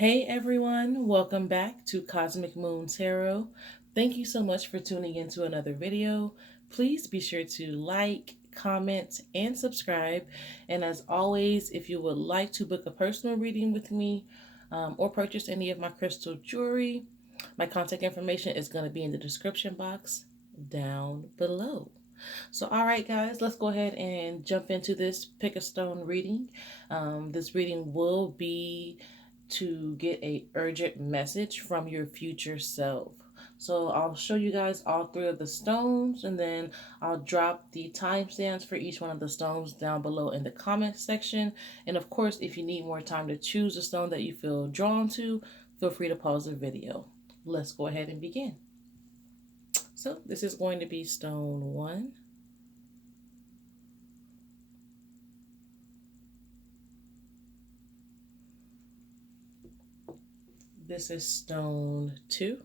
Hey everyone, welcome back to Cosmic Moon Tarot. Thank you so much for tuning into another video. Please be sure to like, comment, and subscribe. And as always, if you would like to book a personal reading with me or purchase any of my crystal jewelry, my contact information is going to be in the description box down below. So, all right, guys, let's go ahead and jump into this pick a stone reading. This reading will be to get a urgent message from your future self. So I'll show you guys all three of the stones, and then I'll drop the timestamps for each one of the stones down below in the comment section. And of course, if you need more time to choose a stone that you feel drawn to, feel free to pause the video. Let's go ahead and begin. So this is going to be stone 1. This is stone 2.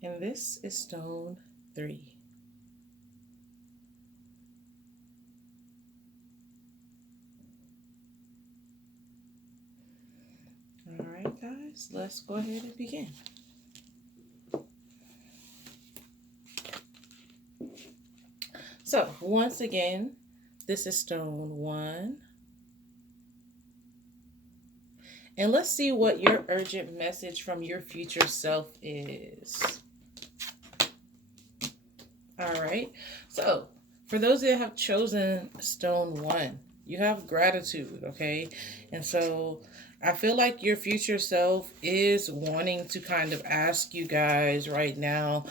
And this is stone 3. All right, guys, let's go ahead and begin. So, once again, this is stone 1. And let's see what your urgent message from your future self is. All right. So, for those that have chosen stone 1, you have gratitude, okay? And so, I feel like your future self is wanting to kind of ask you guys right now,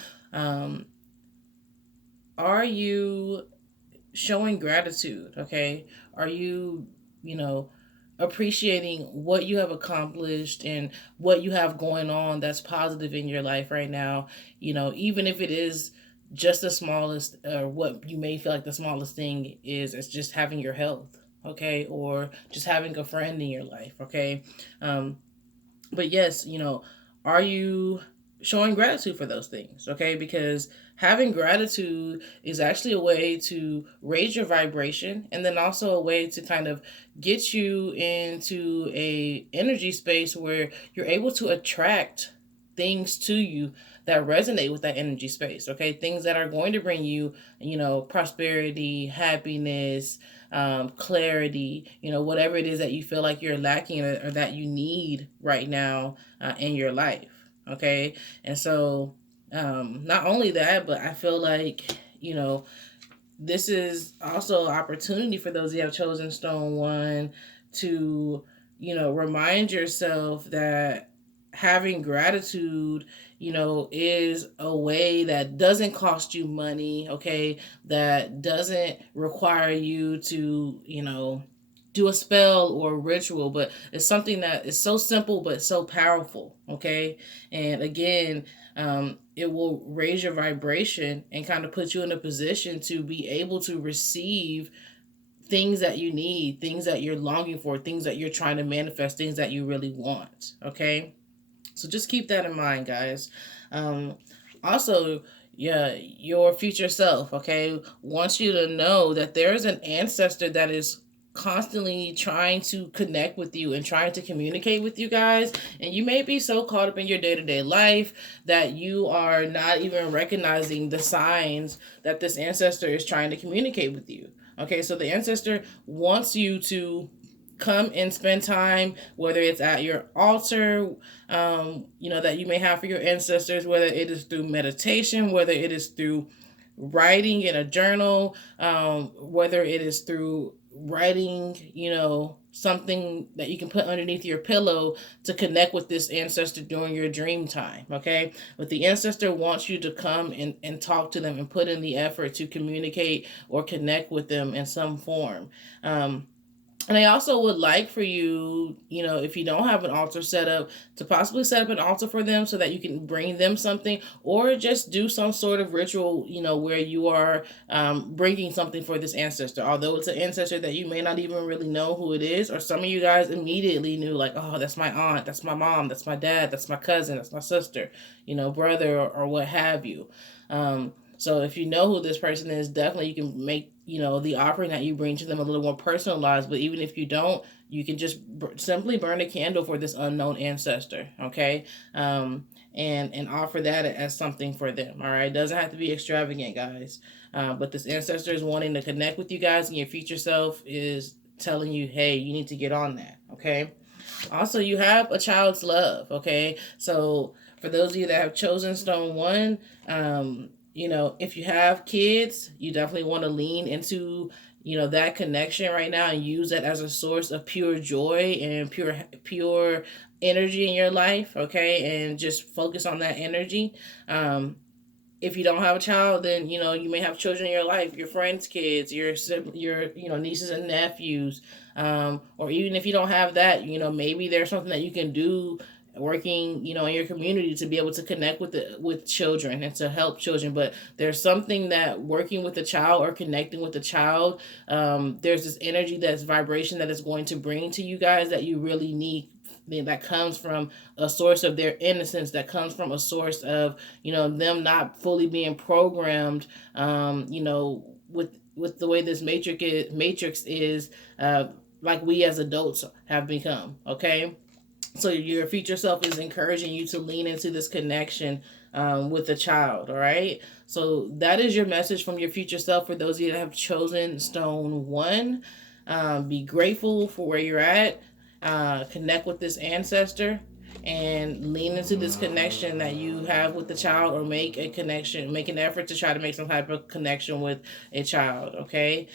are you showing gratitude, okay? Are you, appreciating what you have accomplished and what you have going on that's positive in your life right now? Even if it is just the smallest, or what you may feel like the smallest thing is, it's just having your health, okay? Or just having a friend in your life, okay? But yes, are you showing gratitude for those things? Okay, because having gratitude is actually a way to raise your vibration, and then also a way to kind of get you into a energy space where you're able to attract things to you that resonate with that energy space. Okay, things that are going to bring you, prosperity, happiness, clarity, whatever it is that you feel like you're lacking, or that you need right now in your life. Okay. And so, not only that, but I feel like, this is also an opportunity for those who have chosen stone 1 to, remind yourself that having gratitude, is a way that doesn't cost you money, okay? That doesn't require you to, do a spell or a ritual, but it's something that is so simple but so powerful, okay? And again, it will raise your vibration and kind of put you in a position to be able to receive things that you need, things that you're longing for, things that you're trying to manifest, things that you really want, okay? So just keep that in mind, guys. Also, yeah, your future self, okay, wants you to know that there is an ancestor that is constantly trying to connect with you and trying to communicate with you guys, and you may be so caught up in your day-to-day life that you are not even recognizing the signs that this ancestor is trying to communicate with you. Okay, so the ancestor wants you to come and spend time, whether it's at your altar, that you may have for your ancestors, whether it is through meditation, whether it is through writing in a journal, whether it is through writing, something that you can put underneath your pillow to connect with this ancestor during your dream time, okay? But the ancestor wants you to come and talk to them and put in the effort to communicate or connect with them in some form. And I also would like for you, if you don't have an altar set up, to possibly set up an altar for them so that you can bring them something, or just do some sort of ritual, where you are bringing something for this ancestor. Although it's an ancestor that you may not even really know who it is, or some of you guys immediately knew, like, oh, that's my aunt, that's my mom, that's my dad, that's my cousin, that's my sister, brother, or what have you. So if you know who this person is, definitely you can make, the offering that you bring to them a little more personalized. But even if you don't, you can just simply burn a candle for this unknown ancestor, okay? And offer that as something for them, all right? It doesn't have to be extravagant, guys. But this ancestor is wanting to connect with you guys, and your future self is telling you, hey, you need to get on that, okay? Also, you have a child's love, okay? So for those of you that have chosen stone one, if you have kids, you definitely want to lean into, that connection right now, and use that as a source of pure joy and pure energy in your life, okay? And just focus on that energy. If you don't have a child, then you may have children in your life, your friends' kids, your nieces and nephews, or even if you don't have that, maybe there's something that you can do working in your community to be able to connect with children and to help children. But there's something that working with a child or connecting with a child, there's this energy, that's vibration that is going to bring to you guys that you really need, that comes from a source of their innocence, that comes from a source of them not fully being programmed, with the way this matrix is, like we as adults have become, okay? So your future self is encouraging you to lean into this connection, with a child, all right? So that is your message from your future self for those of you that have chosen stone one. Be grateful for where you're at. Connect with this ancestor, and lean into this connection that you have with the child, or make an effort to try to make some type of connection with a child, okay?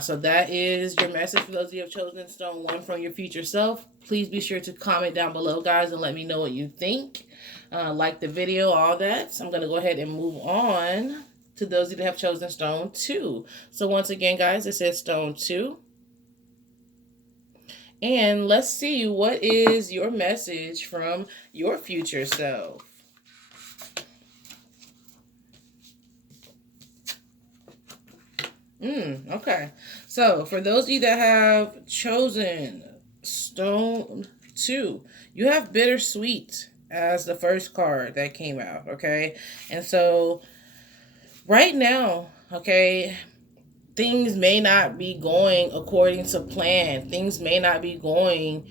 So that is your message for those of you who have chosen stone one from your future self. Please be sure to comment down below, guys, and let me know what you think. Like the video, all that. So I'm going to go ahead and move on to those of you that have chosen stone two. So once again, guys, it says stone two. And let's see, what is your message from your future self? Okay. So for those of you that have chosen stone two, you have bittersweet as the first card that came out, okay? And so right now, okay, things may not be going according to plan. Things may not be going,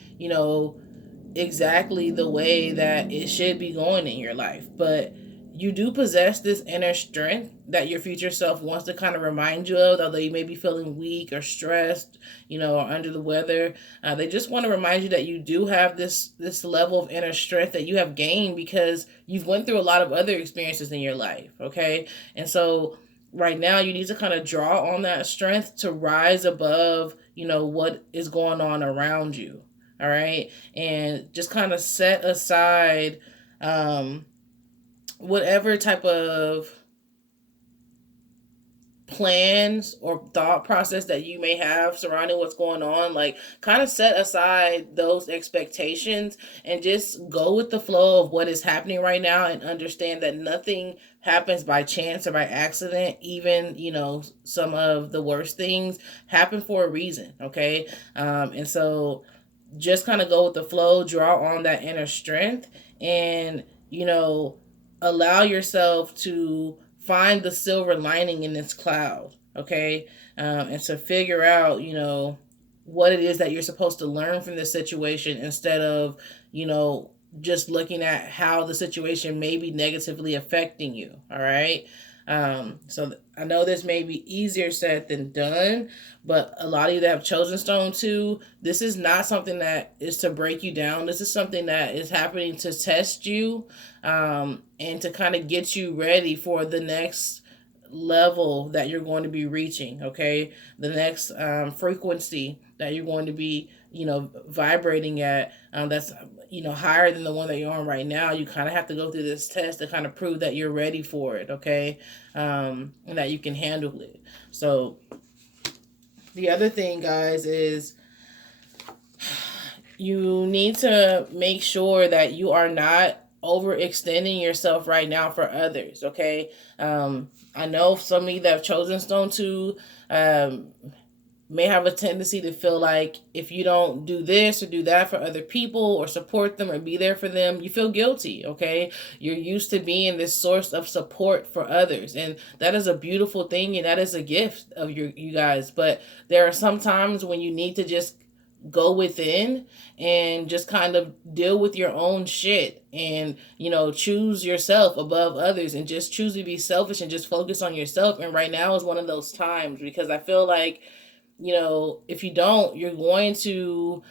exactly the way that it should be going in your life. But you do possess this inner strength that your future self wants to kind of remind you of, although you may be feeling weak or stressed, or under the weather. They just want to remind you that you do have this level of inner strength that you have gained because you've went through a lot of other experiences in your life, okay? And so right now you need to kind of draw on that strength to rise above, what is going on around you. All right. And just kind of set aside, whatever type of plans or thought process that you may have surrounding what's going on. Like, kind of set aside those expectations and just go with the flow of what is happening right now, and understand that nothing happens by chance or by accident. Even, some of the worst things happen for a reason, okay? And so just kind of go with the flow, draw on that inner strength, and, allow yourself to find the silver lining in this cloud, okay? And to figure out, what it is that you're supposed to learn from this situation, instead of, just looking at how the situation may be negatively affecting you, all right? So I know this may be easier said than done, but a lot of you that have chosen stone two, this is not something that is to break you down. This is something that is happening to test you, and to kind of get you ready for the next level that you're going to be reaching, okay? The next frequency that you're going to be, vibrating at, that's, higher than the one that you're on right now. You kind of have to go through this test to kind of prove that you're ready for it, okay? And that you can handle it. So the other thing, guys, is you need to make sure that you are not overextending yourself right now for others. Okay. I know some of you that have chosen stone 2 um, may have a tendency to feel like if you don't do this or do that for other people or support them or be there for them, you feel guilty. Okay. You're used to being this source of support for others, and that is a beautiful thing, and that is a gift of you guys. But there are some times when you need to just go within and just kind of deal with your own shit, and choose yourself above others, and just choose to be selfish and just focus on yourself. And right now is one of those times, because I feel like, if you don't, you're going to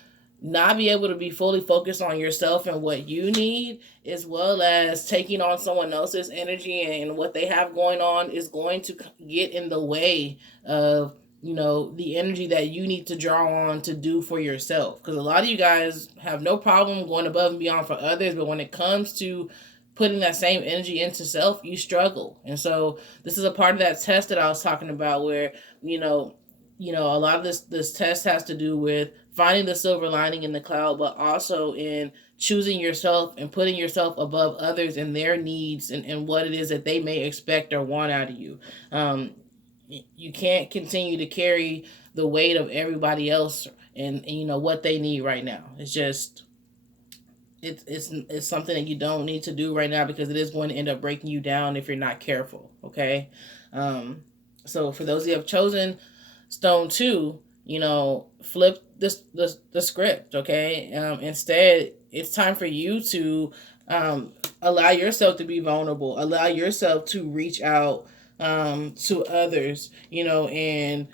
not be able to be fully focused on yourself and what you need, as well as taking on someone else's energy and what they have going on is going to get in the way of the energy that you need to draw on to do for yourself. Because a lot of you guys have no problem going above and beyond for others, but when it comes to putting that same energy into self, you struggle. And so this is a part of that test that I was talking about, where a lot of this test has to do with finding the silver lining in the cloud, but also in choosing yourself and putting yourself above others and their needs, and what it is that they may expect or want out of you. You can't continue to carry the weight of everybody else, and what they need right now. It's just it's something that you don't need to do right now, because it is going to end up breaking you down if you're not careful. Okay. So for those who have chosen stone 2, flip the script. Okay. Instead, it's time for you to allow yourself to be vulnerable, allow yourself to reach out to others, and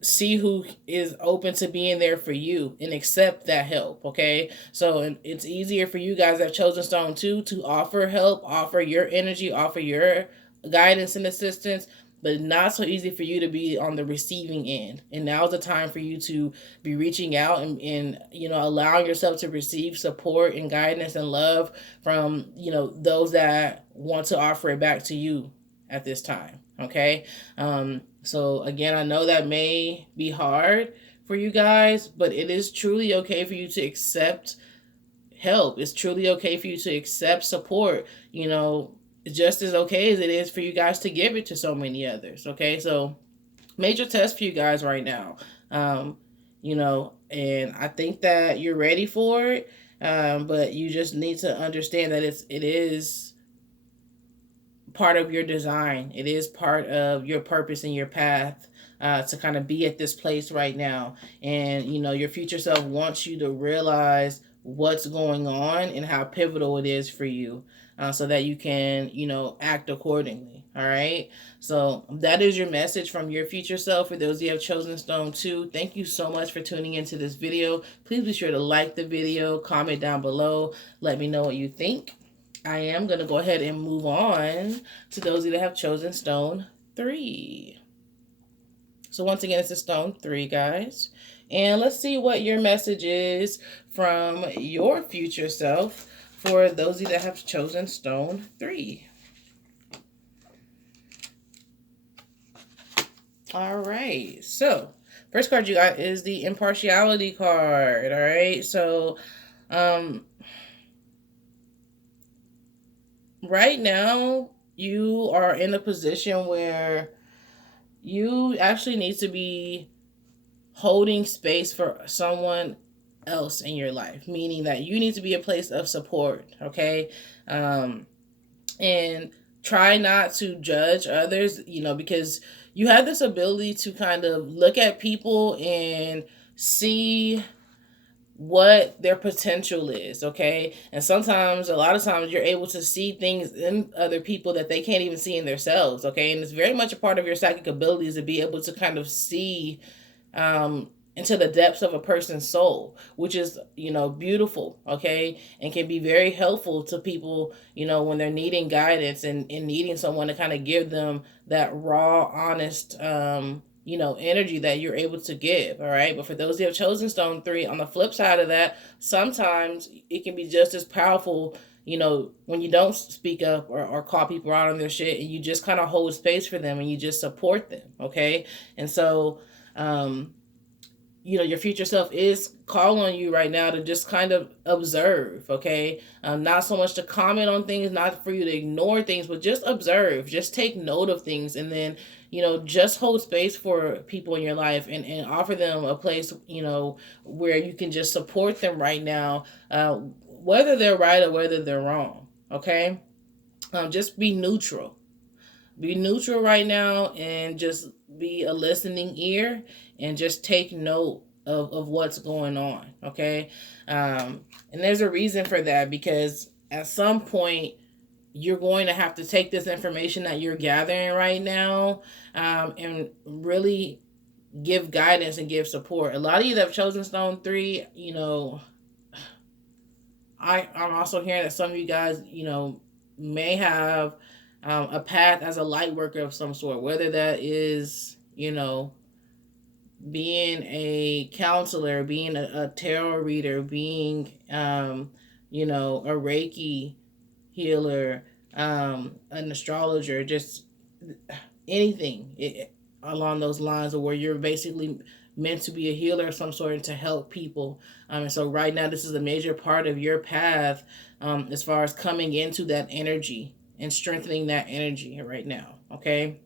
see who is open to being there for you and accept that help. Okay. So it's easier for you guys that have chosen stone 2 to offer help, offer your energy, offer your guidance and assistance, but not so easy for you to be on the receiving end. And now is the time for you to be reaching out, and allowing yourself to receive support and guidance and love from those that want to offer it back to you at this time. Okay. So again, I know that may be hard for you guys, but it is truly okay for you to accept help. It's truly okay for you to accept support. Just as okay as it is for you guys to give it to so many others. Okay. So major test for you guys right now. And I think that you're ready for it. But you just need to understand that it is part of your design. It is part of your purpose and your path, to kind of be at this place right now. And your future self wants you to realize what's going on and how pivotal it is for you, so that you can act accordingly. All right. So that is your message from your future self. For those of you who have chosen stone 2, thank you so much for tuning into this video. Please be sure to like the video, comment down below, let me know what you think. I am going to go ahead and move on to those of you that have chosen stone 3. So once again, it's a stone 3, guys. And let's see what your message is from your future self for those of you that have chosen stone 3. All right. So first card you got is the impartiality card. All right. So right now, you are in a position where you actually need to be holding space for someone else in your life, meaning that you need to be a place of support. Okay. And try not to judge others, because you have this ability to kind of look at people and see what their potential is. Okay. And sometimes, a lot of times, you're able to see things in other people that they can't even see in themselves. Okay. And it's very much a part of your psychic abilities to be able to kind of see into the depths of a person's soul, which is beautiful. Okay. And can be very helpful to people when they're needing guidance, and needing someone to kind of give them that raw, honest energy that you're able to give. All right. But for those who have chosen stone 3, on the flip side of that, sometimes it can be just as powerful, when you don't speak up, or call people out on their shit, and you just kind of hold space for them and you just support them. Okay. And so, your future self is calling on you right now to just kind of observe, okay? Not so much to comment on things, not for you to ignore things, but just observe, just take note of things, and then, just hold space for people in your life, and offer them a place, where you can just support them right now, whether they're right or whether they're wrong, okay? Just be neutral. Be neutral right now, and just be a listening ear, and just take note of what's going on, okay? And there's a reason for that, because at some point you're going to have to take this information that you're gathering right now, and really give guidance and give support. A lot of you that have chosen stone 3, I'm also hearing that some of you guys, may have a path as a light worker of some sort, whether that is, being a counselor, being a tarot reader, being, a Reiki healer, an astrologer, just anything along those lines, or where you're basically meant to be a healer of some sort and to help people. And so right now, this is a major part of your path, as far as coming into that energy and strengthening that energy right now. Okay.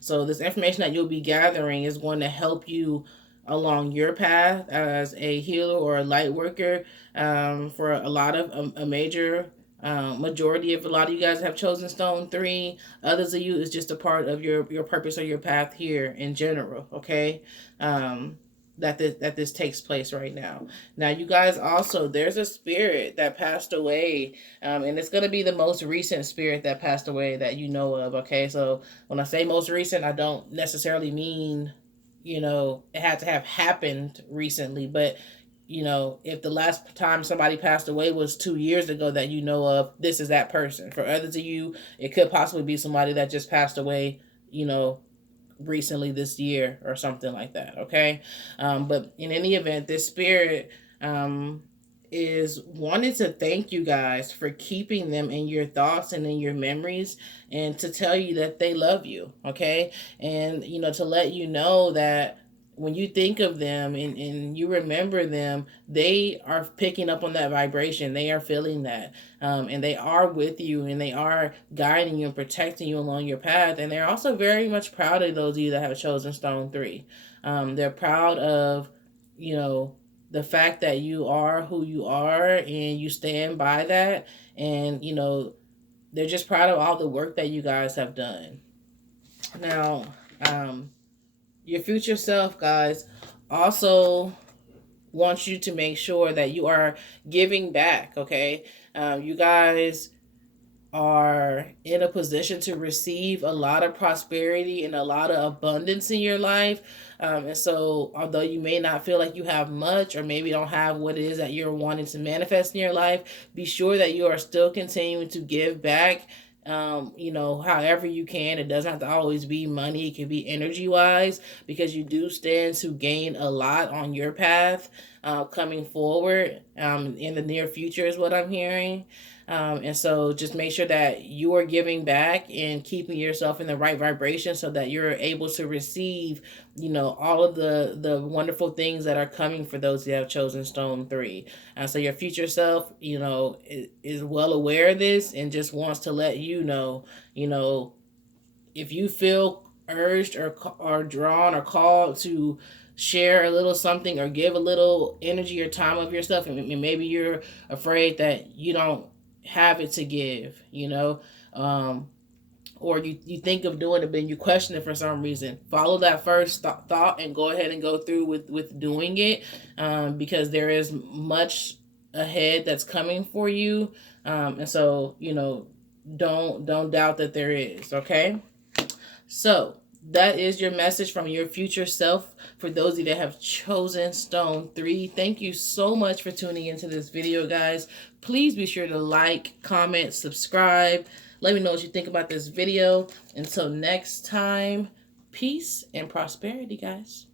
So this information that you'll be gathering is going to help you along your path as a healer or a light worker, for a lot of a major majority of a lot of you guys have chosen stone 3. Others of you is just a part of your purpose or your path here in general. Okay. That this takes place right now. Now, you guys, also, there's a spirit that passed away, and it's going to be the most recent spirit that passed away that you know of. Okay, so when I say most recent, I don't necessarily mean, it had to have happened recently, but if the last time somebody passed away was 2 years ago that you know of, this is that person. For others of you, it could possibly be somebody that just passed away, recently this year or something like that. Okay. But in any event, this spirit, is wanting to thank you guys for keeping them in your thoughts and in your memories, and to tell you that they love you. Okay. And to let you know that when you think of them, and you remember them, they are picking up on that vibration. They are feeling that. And they are with you, and they are guiding you and protecting you along your path. And they're also very much proud of those of you that have chosen stone 3. They're proud of, the fact that you are who you are, and you stand by that. And, they're just proud of all the work that you guys have done. Now, your future self, guys, also wants you to make sure that you are giving back. Okay. You guys are in a position to receive a lot of prosperity and a lot of abundance in your life. And so, although you may not feel like you have much, or maybe don't have what it is that you're wanting to manifest in your life, be sure that you are still continuing to give back. However you can. It doesn't have to always be money. It can be energy wise, because you do stand to gain a lot on your path, coming forward, in the near future, is what I'm hearing. And so just make sure that you are giving back and keeping yourself in the right vibration, so that you're able to receive, all of the wonderful things that are coming for those who have chosen stone 3. So your future self, is well aware of this, and just wants to let you know, if you feel urged or drawn or called to share a little something, or give a little energy or time of yourself, and maybe you're afraid that you don't have it to give, or you think of doing it, but you question it for some reason. Follow that first thought, and go ahead and go through with doing it, because there is much ahead that's coming for you. And so, don't doubt that there is. Okay. So that is your message from your future self for those of you that have chosen stone 3. Thank you so much for tuning into this video, guys. Please be sure to like, comment, subscribe. Let me know what you think about this video. Until next time, peace and prosperity, guys.